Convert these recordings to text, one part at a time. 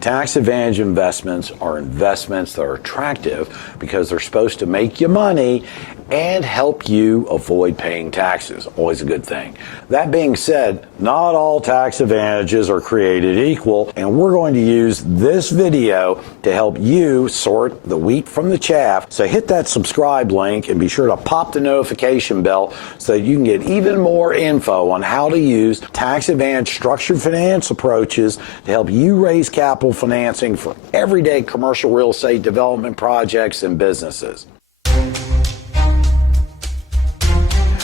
Tax advantage investments are investments that are attractive because they're supposed to make you money and help you avoid paying taxes. Always a good thing. That being said, not all tax advantages are created equal, and we're going to use this video to help you sort the wheat from the chaff. So hit that subscribe link and be sure to pop the notification bell so that you can get even more info on how to use tax advantage structured finance approaches to help you raise capital financing for everyday commercial real estate development projects and businesses.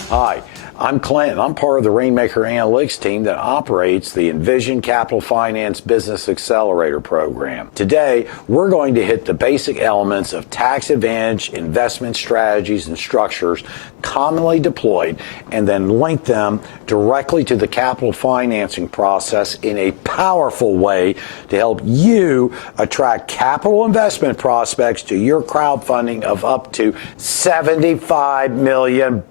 Hi, I'm Clint. I'm part of the Rainmaker analytics team that operates the Envision Capital Finance Business Accelerator program. Today, we're going to hit the basic elements of tax advantage investment strategies and structures commonly deployed, and then link them directly to the capital financing process in a powerful way to help you attract capital investment prospects to your crowdfunding of up to $75 million.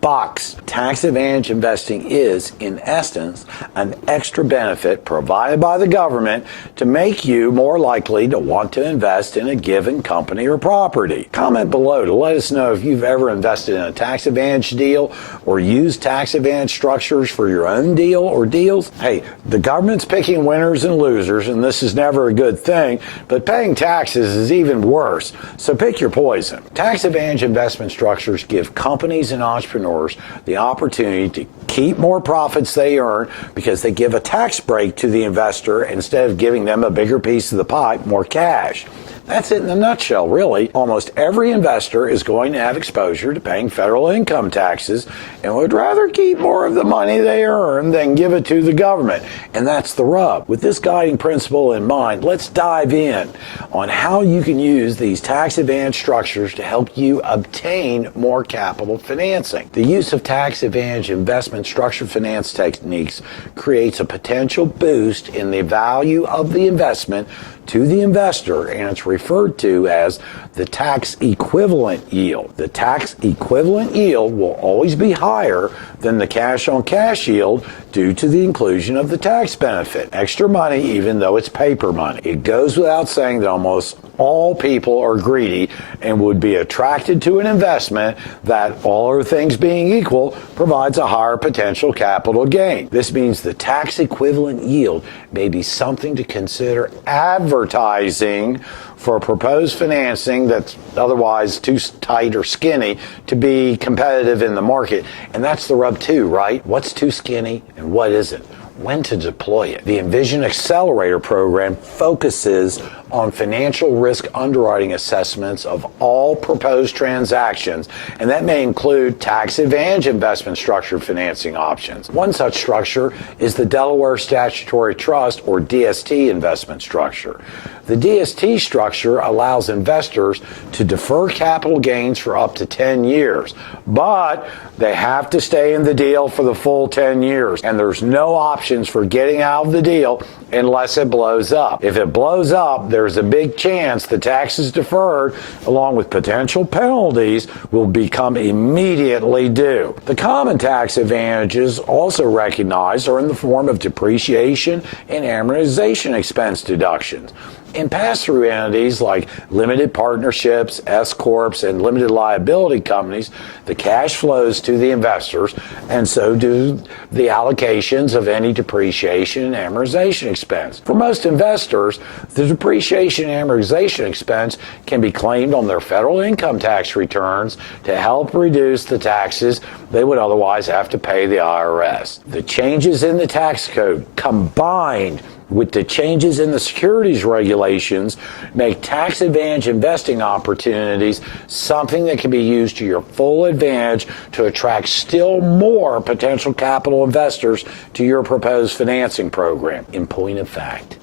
Tax advantage investing is, in essence, an extra benefit provided by the government to make you more likely to want to invest in a given company or property. Comment below to let us know if you've ever invested in a tax advantage deal or used tax advantage structures for your own deal or deals. Hey, the government's picking winners and losers, and this is never a good thing, but paying taxes is even worse. So pick your poison. Tax advantage investment structures give companies and entrepreneurs the opportunity to keep more profits they earn because they give a tax break to the investor instead of giving them a bigger piece of the pie, more cash. That's it in a nutshell, really. Almost every investor is going to have exposure to paying federal income taxes and would rather keep more of the money they earn than give it to the government. And that's the rub. With this guiding principle in mind, let's dive in on how you can use these tax advantage structures to help you obtain more capital financing. The use of tax advantage investment structured finance techniques creates a potential boost in the value of the investment to the investor, and it's referred to as the tax equivalent yield. The tax equivalent yield will always be higher than the cash on cash yield due to the inclusion of the tax benefit. Extra money, even though it's paper money. It goes without saying that almost all people are greedy and would be attracted to an investment that, all other things being equal, provides a higher potential capital gain. This means the tax equivalent yield may be something to consider advertising for proposed financing that's otherwise too tight or skinny to be competitive in the market. And that's the rub too, right? What's too skinny and what isn't? When to deploy it. The Envision Accelerator program focuses on financial risk underwriting assessments of all proposed transactions, and that may include tax advantage investment structured financing options. One such structure is the Delaware Statutory Trust, or DST, investment structure. The DST structure allows investors to defer capital gains for up to 10 years, but they have to stay in the deal for the full 10 years, and there's no options for getting out of the deal unless it blows up. If it blows up, there's a big chance the taxes deferred, along with potential penalties, will become immediately due. The common tax advantages also recognized are in the form of depreciation and amortization expense deductions. In pass-through entities like limited partnerships, S-corps, and limited liability companies, the cash flows to the investors, and so do the allocations of any depreciation and amortization expense. For most investors, the depreciation and amortization expense can be claimed on their federal income tax returns to help reduce the taxes they would otherwise have to pay the IRS. The changes in the tax code combined with the changes in the securities regulations make tax advantage investing opportunities something that can be used to your full advantage to attract still more potential capital investors to your proposed financing program. In point of fact,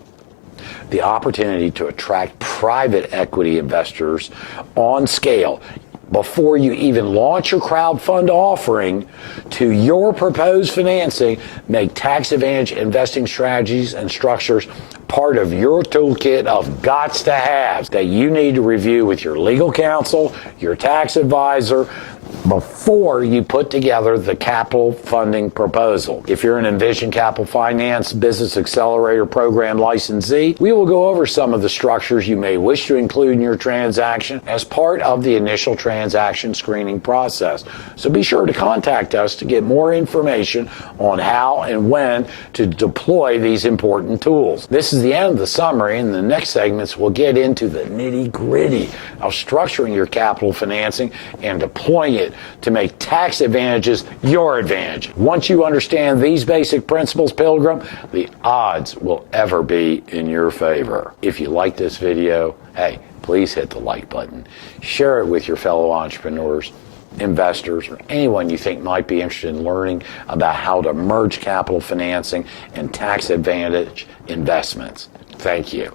the opportunity to attract private equity investors on scale before you even launch your crowdfund offering to your proposed financing make tax advantage investing strategies and structures part of your toolkit of gots to haves that you need to review with your legal counsel, your tax advisor, before you put together the capital funding proposal. If you're an Envision Capital Finance Business Accelerator Program licensee, we will go over some of the structures you may wish to include in your transaction as part of the initial transaction screening process. So be sure to contact us to get more information on how and when to deploy these important tools. This is the end of the summary. In the next segments, we'll get into the nitty-gritty of structuring your capital financing and deploying it to make tax advantages your advantage. Once you understand these basic principles, Pilgrim, the odds will ever be in your favor. If you like this video, hey, please hit the like button. Share it with your fellow entrepreneurs, investors, or anyone you think might be interested in learning about how to merge capital financing and tax advantage investments. Thank you.